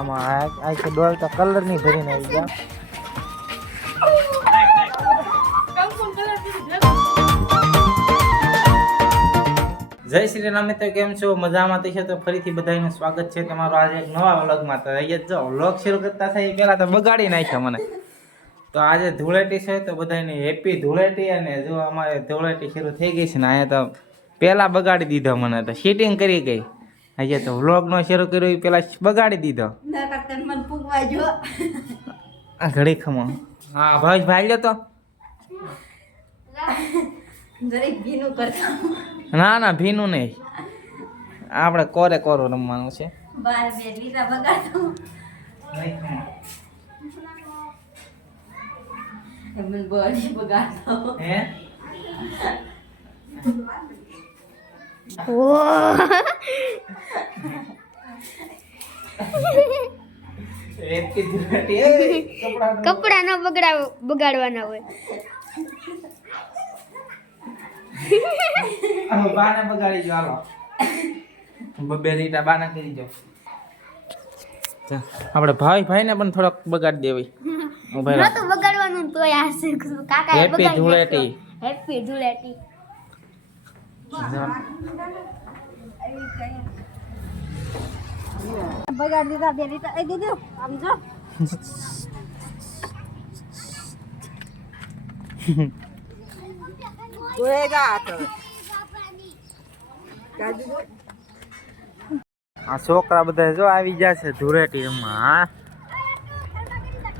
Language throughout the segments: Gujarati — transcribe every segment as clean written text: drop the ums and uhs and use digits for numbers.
આમાં આ ડોલ તો કલર ની ભરીને આવી ગયા. જય શ્રી રામ મિત્રો, કેમ છો? મજામાં તો છે? તો ફરીથી બધાનું સ્વાગત છે તમારું આજે એક નવા વ્લોગમાં. તો અહીંયા જો વ્લોગ શરૂ કરતા થાય પહેલા તો બગાડી નાખ્યા મને. તો આજે ધૂળેટી છે તો બધાને હેપી ધૂળેટી. અને જો અમારે ધૂળેટી શરૂ થઈ ગઈ છે ને અહીંયા તો પહેલા બગાડી દીધો મને, તો સીટિંગ કરી ગઈ. અહીંયા તો વ્લોગ નો શરૂ કર્યો એ પહેલા બગાડી દીધો. ઘડી ખમો. હા ભાઈ ભાઈ લો તો ના ના ભીનું નહીં, આપણે કોરે કોરો રમવાનું છે. કપડા ન બગાડવાના હોય. બાને બગાડી જો, હાલો બબે લીટા બાને કરી જો. આપણે ભાઈ ને પણ થોડોક બગાડી દેવી. નતું બગાડવાનું તો કાકાએ હેપી ધૂળેટી. હેપી ધૂળેટી. બગાડી દીધા બે લીટા એ દીધું. આમ જો આ છોકરા બધા જો આવી ગયા છે ધૂળેટી રમવા.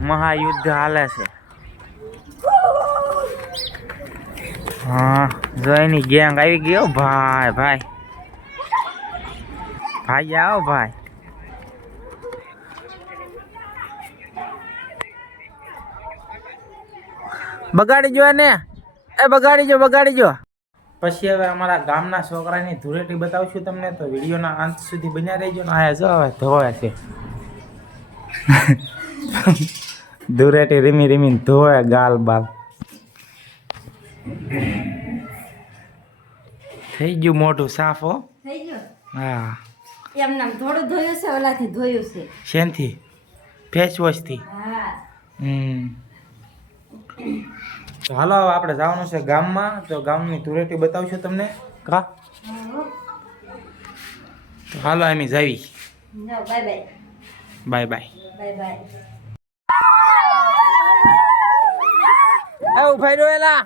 મહાયુદ્ધ હાલે છે. હા જો એની ગેંગ આવી ગયો. ભાઈ ભાઈ ભાઈ આવો ભાઈ. બગાડી જો ને, એ બગાડી જો. પછી હવે અમારા ગામના છોકરાની ધૂળેટી બતાવશું તમને, તો વિડીયોના અંત સુધી બન્યા રહેજો. ને આ જો હવે ધોવાય છે ધૂળેટી રીમી રીમીને ધોવાય ગાલ બાલ. થઈ ગયું મોઢું સાફ હો. થઈ ગયો. હા એમ નામ થોડું ધોયું છે, ઓલાથી ધોયું છે. શેનથી? ફેસ વોશ થી. હા. તો હાલો હવે આપણે જવાનું છે ગામમાં. તો ગામની ધૂળેટી બતાવશું તમને કા. તો હાલો એમ જાવી. Bye bye. Bye bye. Bye bye. એ ઉભાઈ રહ્યો એલા.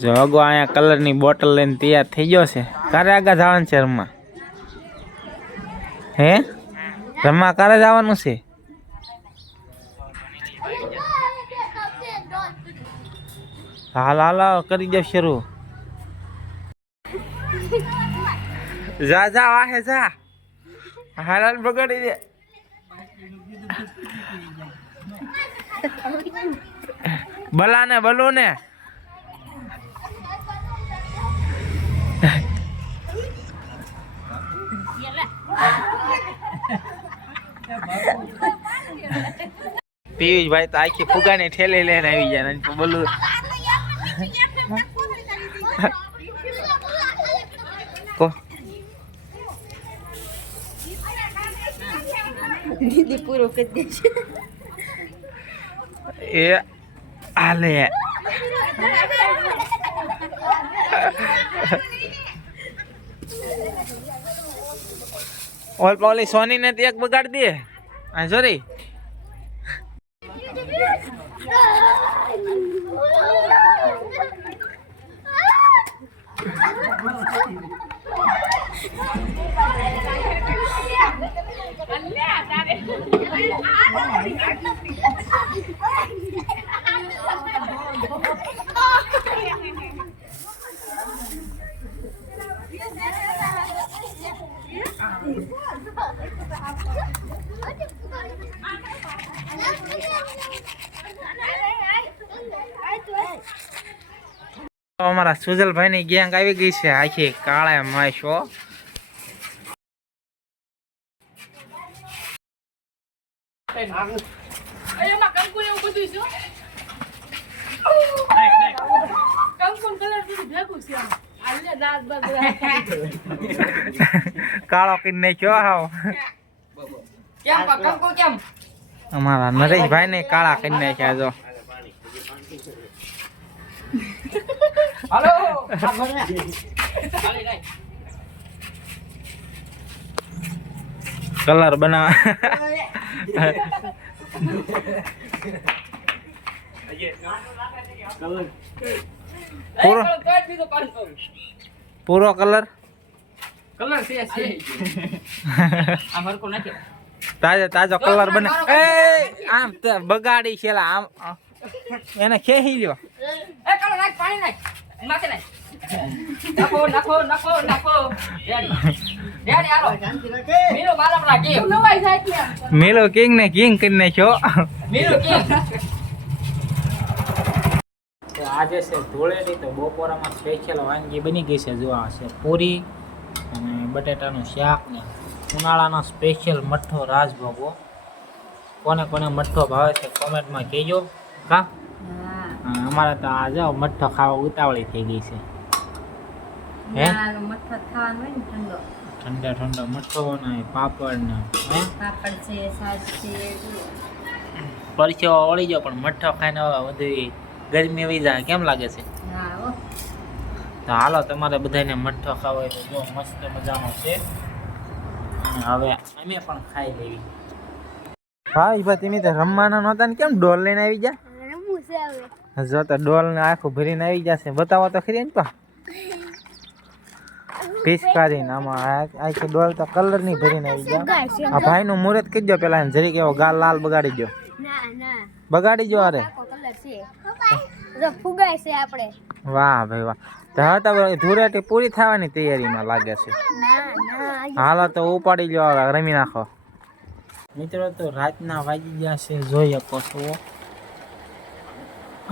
જોગો અહીંયા કલરની બોટલ લઈને તૈયાર થઈ ગયો છે. કારે આગળ જવાનું છે રમવા? હે રમવા કારે જવાનું છે? હાલ કરી દે શરૂ. જા વાહે જા. હાલ બગાડી દે. બલો ને પિયુષભાઈ તો આખી ફુગાની ઠેલી લઈને આવી જાય. બોલું દીદી પૂરો કરી દેશે. એ આલે ઓલી સોની ને એક બગાડી દે. આ જોરી અમારા સુજલભાઈ ની ગેંગ આવી ગઈ છે આખી કાળા માશો. એમાં કંકુ એવું બધું છે કંકુ કલર બધું ભેગું છે આમ આલે દાંત બાદ કાળો કીને નાખ્યો હાવ કેમ કંકુ કેમ અમારા નરેશભાઈ ને કાળા કીને નાખ્યા જો હાલો આ ભરને હાલે નહીં કલર બનાવ પૂરો કાઢ દીધો 500 પૂરો કલર કલર છે આ ભરકો નાખે તાજો તાજો કલર બને એ આમ તે બગાડી છેલા આમ એને ખેહી લ્યો એ કલર નાખ પાણી નાખ નાખે નાખ નાખો રેડી આલો મીનો મારા પર કે નવાઈ જાય કે મેલો કિંગ ને કિંગ કરી નાખ્યો મીનો કે તો આજે છે ધૂળેટી તો બપોરામાં સ્પેશિયલ વાનગી બની ગઈ છે જો આ છે પૂરી અને બટેટાનું શાક ને ઉનાળાનો સ્પેશિયલ મઠ્ઠો રાજભોગો કોને કોને મઠ્ઠો ભાવે છે કોમેન્ટમાં કહેજો કા અમારે તો આ જાઓ મઠ્ઠો ખાવા ઉતાવળી થઈ ગઈ છે હે મઠો ખાવાનું હોય ને ઠંડો ઠંડા ઠંડા મઠ્ઠો ને પાપડ ને હે પાપડ છે છાશ છે પરસેવો વળી ગયો પણ મઠ્ઠો ખાઈને હવે બધી ગરમી આવી જાય કેમ લાગે છે હા હો તો હાલો તમારે બધાને મઠ્ઠો ખાવો હોય તો જો મસ્ત મજાનો છે અને હવે અમે પણ ખાઈ લેવી હા ઈ ભાઈ તમે તો રમવાના નહોતા ને કેમ ડોલ લઈને આવી જા રમવું છે હવે જો તો ડોલ ને આખું ભરીને આવી જશે બતાવો તો ખરી ને પા પીસ કાઢીને આમાં આખી ડોલ તો કલર ની ભરીને આવી જા આ ભાઈ નું મુહૂર્ત કરી દો પેલા જરીક એવો ગાલ લાલ બગાડી દો ના ના બગાડી દો અરે કલર છે જો ફુગાય છે આપણે વાહ ભાઈ વાહ તો હવે તો ધૂળેટી પૂરી થવાની તૈયારીમાં લાગે છે ના ના હાલો તો ઉપાડી લો હવે રમી નાખો મિત્રો તો રાતના વાગી ગયા છે જોઈ શકો છો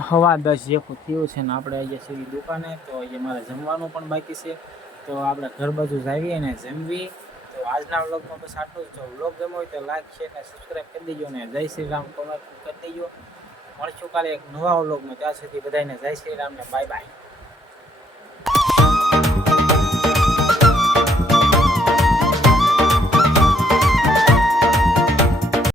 10:15 જેવું થયું છે ને આપણે અહીંયા સુધી દુકાને તો અહીંયા મારે જમવાનું પણ બાકી છે તો આપણે ઘર બાજુ જ આવીએ ને જમવી તો આજના વ્લોગમાં બસ આટલું જ જો વ્લોગ ગમ્યો હોય તો લાઈક શેર અને સબસ્ક્રાઈબ કરી દેજો ને જય શ્રી રામ કોમેન્ટ કરી દેજો મળશું કાલે એક નવા વ્લોગમાં ત્યાં સુધી બધાને જય શ્રી રામ ને બાય બાય